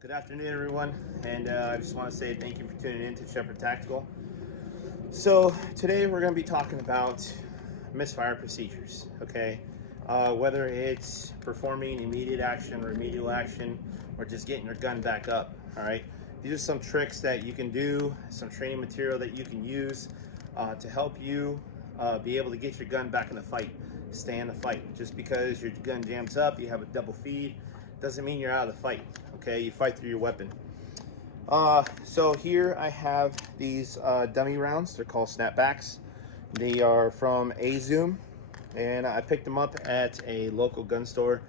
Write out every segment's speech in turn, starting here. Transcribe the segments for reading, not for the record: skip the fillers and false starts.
Good afternoon, everyone, and I just want to say thank you for tuning in to Shepherd Tactical. So today we're going to be talking about misfire procedures. Okay, whether it's performing immediate action, remedial action, or just getting your gun back up. All right, these are some tricks that you can do, some training material that you can use to help you be able to get your gun back in the fight, stay in the fight. Just because your gun jams up, you have a double feed, doesn't mean you're out of the fight. Okay, you fight through your weapon. So here I have these dummy rounds. They're called snapbacks. They are from Zoom, and I picked them up at a local gun store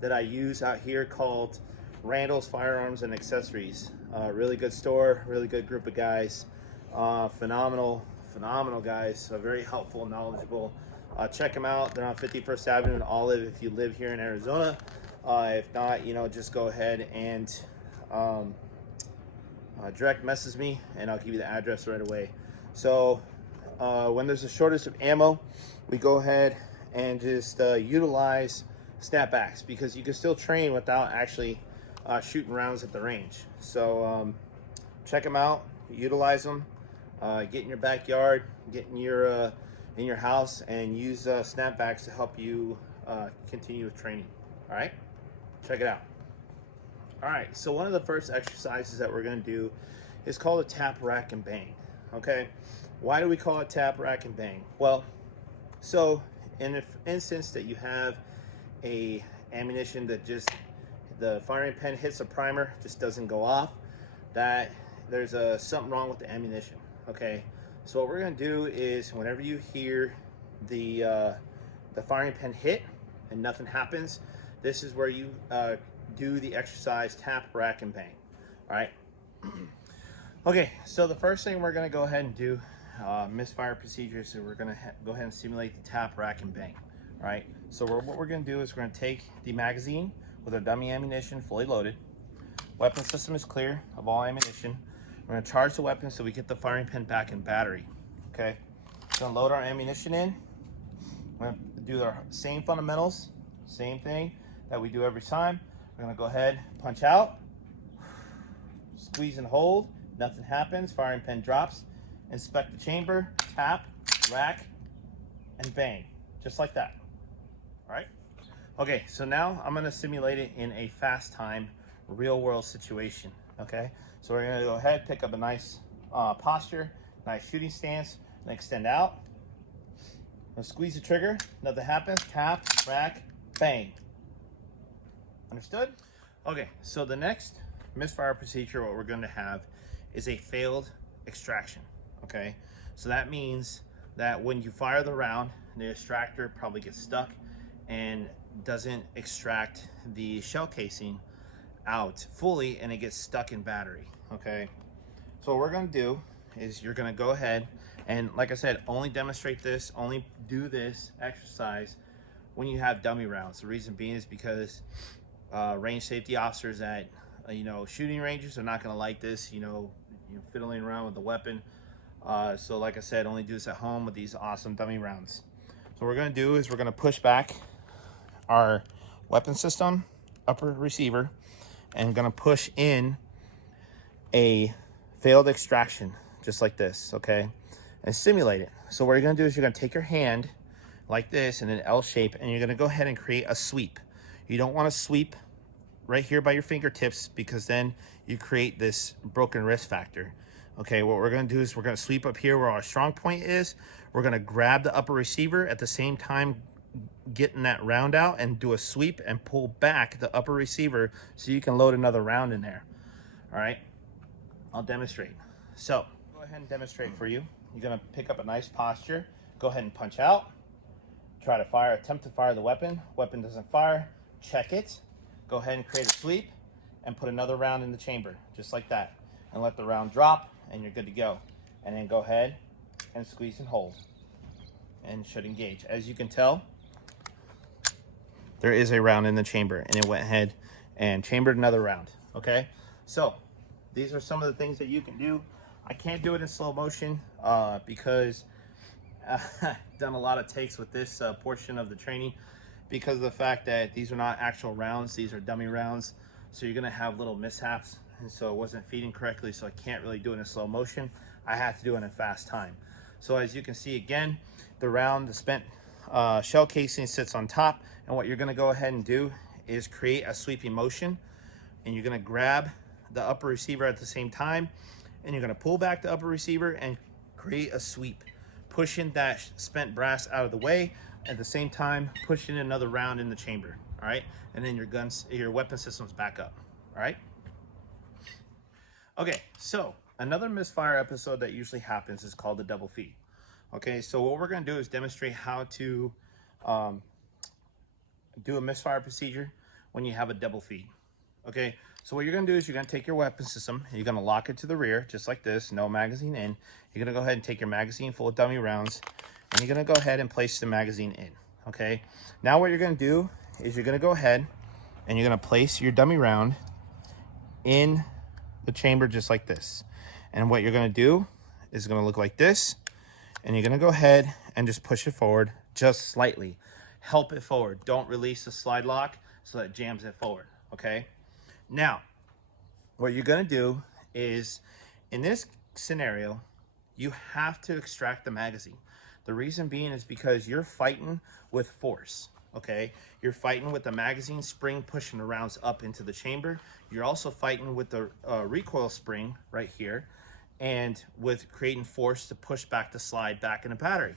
that I use out here called Randall's Firearms and Accessories. Really good store, really good group of guys. Phenomenal guys. Very helpful, knowledgeable. Check them out. They're on 51st Avenue in Olive if you live here in Arizona. If not, just go ahead and direct message me and I'll give you the address right away. So when there's a shortage of ammo, we go ahead and just utilize snapbacks because you can still train without actually shooting rounds at the range. So check them out, utilize them, get in your backyard, get in your house, and use snapbacks to help you continue with training. All right, check it out. All right, so one of the first exercises that we're going to do is called a tap, rack, and bang. Okay, why do we call it tap, rack, and bang? Well, so in the instance that you have a ammunition that just the firing pin hits a primer, just doesn't go off, that there's something wrong with the ammunition. Okay, so what we're going to do is whenever you hear the firing pin hit and nothing happens, this is where you do the exercise tap, rack, and bang. All right. Okay, so the first thing we're going to go ahead and do, misfire procedures, so we're going to go ahead and simulate the tap, rack, and bang. All right, so what we're going to do is we're going to take the magazine with our dummy ammunition fully loaded. Weapon system is clear of all ammunition. We're going to charge the weapon so we get the firing pin back in battery. Okay, we're going to load our ammunition in. We're going to do our same fundamentals, same thing that we do every time. We're going to go ahead, punch out, squeeze and hold, nothing happens, firing pin drops, inspect the chamber, tap, rack, and bang, just like that. All right. Okay, so now I'm going to simulate it in a fast time, real world situation. Okay, so we're going to go ahead, pick up a nice posture, nice shooting stance, and extend out. I'm going to squeeze the trigger, nothing happens, tap, rack, bang. Understood? Okay, so the next misfire procedure, what we're going to have is a failed extraction. Okay, so that means that when you fire the round, the extractor probably gets stuck and doesn't extract the shell casing out fully, and it gets stuck in battery. Okay, so what we're going to do is you're going to go ahead and, like I said, only demonstrate this, only do this exercise when you have dummy rounds. The reason being is because range safety officers at shooting ranges are not going to like this, fiddling around with the weapon. So like I said, only do this at home with these awesome dummy rounds. So what we're going to do is we're going to push back our weapon system, upper receiver, and going to push in a failed extraction just like this. Okay, and simulate it. So what you're going to do is you're going to take your hand like this in an L shape, and you're going to go ahead and create a sweep. You don't want to sweep right here by your fingertips because then you create this broken wrist factor. Okay, what we're going to do is we're going to sweep up here where our strong point is. We're going to grab the upper receiver at the same time getting that round out and do a sweep and pull back the upper receiver so you can load another round in there. All right, I'll demonstrate. So go ahead and demonstrate for you. You're going to pick up a nice posture. Go ahead and punch out. Try to fire, attempt to fire the weapon. Weapon doesn't fire. Check it. Go ahead and create a sweep and put another round in the chamber, just like that. And let the round drop, and you're good to go. And then go ahead and squeeze and hold. And should engage. As you can tell, there is a round in the chamber, and it went ahead and chambered another round. Okay? So, these are some of the things that you can do. I can't do it in slow motion because I've done a lot of takes with this portion of the training, because of the fact that these are not actual rounds, these are dummy rounds. So you're gonna have little mishaps. And so it wasn't feeding correctly, so I can't really do it in slow motion. I have to do it in fast time. So as you can see again, the spent shell casing sits on top, and what you're gonna go ahead and do is create a sweeping motion, and you're gonna grab the upper receiver at the same time, and you're gonna pull back the upper receiver and create a sweep, pushing that spent brass out of the way, at the same time pushing another round in the chamber. All right, and then your weapon system's back up. All right. Okay, so another misfire episode that usually happens is called the double feed. Okay, so what we're going to do is demonstrate how to do a misfire procedure when you have a double feed. Okay, so what you're going to do is you're going to take your weapon system, you're going to lock it to the rear just like this, no magazine in. You're going to go ahead and take your magazine full of dummy rounds, and you're going to go ahead and place the magazine in. Okay, now what you're going to do is you're going to go ahead and you're going to place your dummy round in the chamber just like this. And what you're going to do is going to look like this, and you're going to go ahead and just push it forward just slightly. Help it forward. Don't release the slide lock so that it jams it forward. Okay, now what you're going to do is, in this scenario, you have to extract the magazine. The reason being is because you're fighting with force. Okay, you're fighting with the magazine spring pushing the rounds up into the chamber. You're also fighting with the recoil spring right here, and with creating force to push back the slide back in the battery.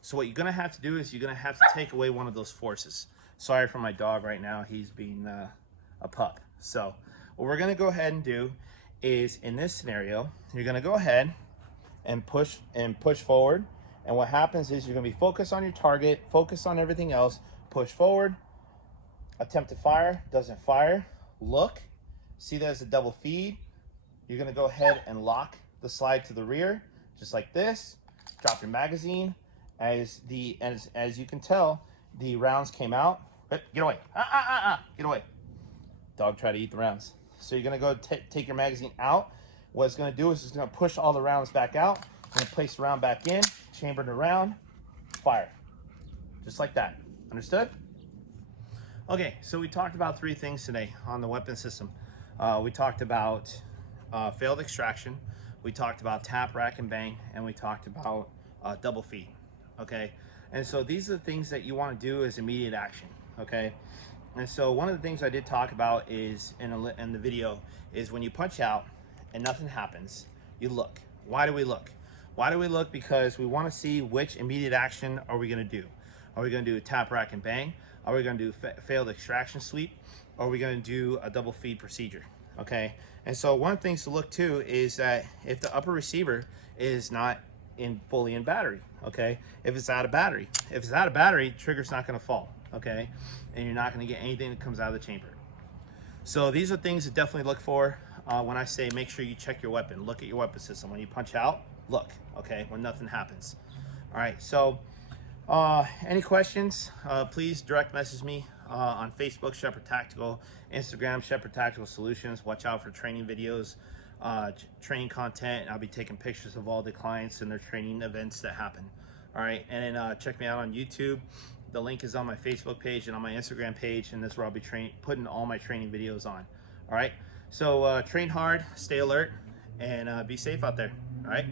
So what you're gonna have to do is you're gonna have to take away one of those forces. Sorry for my dog right now, he's being a pup. So what we're gonna go ahead and do is, in this scenario, you're gonna go ahead and push forward. And what happens is you're gonna be focused on your target, focused on everything else, push forward, attempt to fire, doesn't fire, look, see that as a double feed. You're gonna go ahead and lock the slide to the rear, just like this, drop your magazine. As you can tell, the rounds came out. Get away, get away. Dog tried to eat the rounds. So you're gonna go take your magazine out. What it's gonna do is it's gonna push all the rounds back out. Gonna place the round back in, chamber the round, fire. Just like that. Understood? Okay, so we talked about 3 things today on the weapon system. We talked about failed extraction, we talked about tap, rack, and bang, and we talked about double feed. Okay, and so these are the things that you want to do as immediate action. Okay, and so one of the things I did talk about is in the video is when you punch out and nothing happens, you look. Why do we look? Why do we look? Because we want to see which immediate action are we going to do. Are we going to do a tap, rack, and bang? Are we going to do failed extraction sweep? Or are we going to do a double feed procedure? Okay, and so one of the things to look to is that if the upper receiver is not fully in battery. Okay, if it's out of battery, trigger's not going to fall. Okay, and you're not going to get anything that comes out of the chamber. So these are things to definitely look for when I say make sure you check your weapon. Look at your weapon system. When you punch out, look. Okay, when nothing happens. All right, so any questions, please direct message me on Facebook, Shepherd Tactical, Instagram, Shepherd Tactical Solutions. Watch out for training videos, training content. I'll be taking pictures of all the clients and their training events that happen. All right, and then check me out on YouTube. The link is on my Facebook page and on my Instagram page, and that's where I'll be putting all my training videos on. All right, so train hard, stay alert, and be safe out there. All right.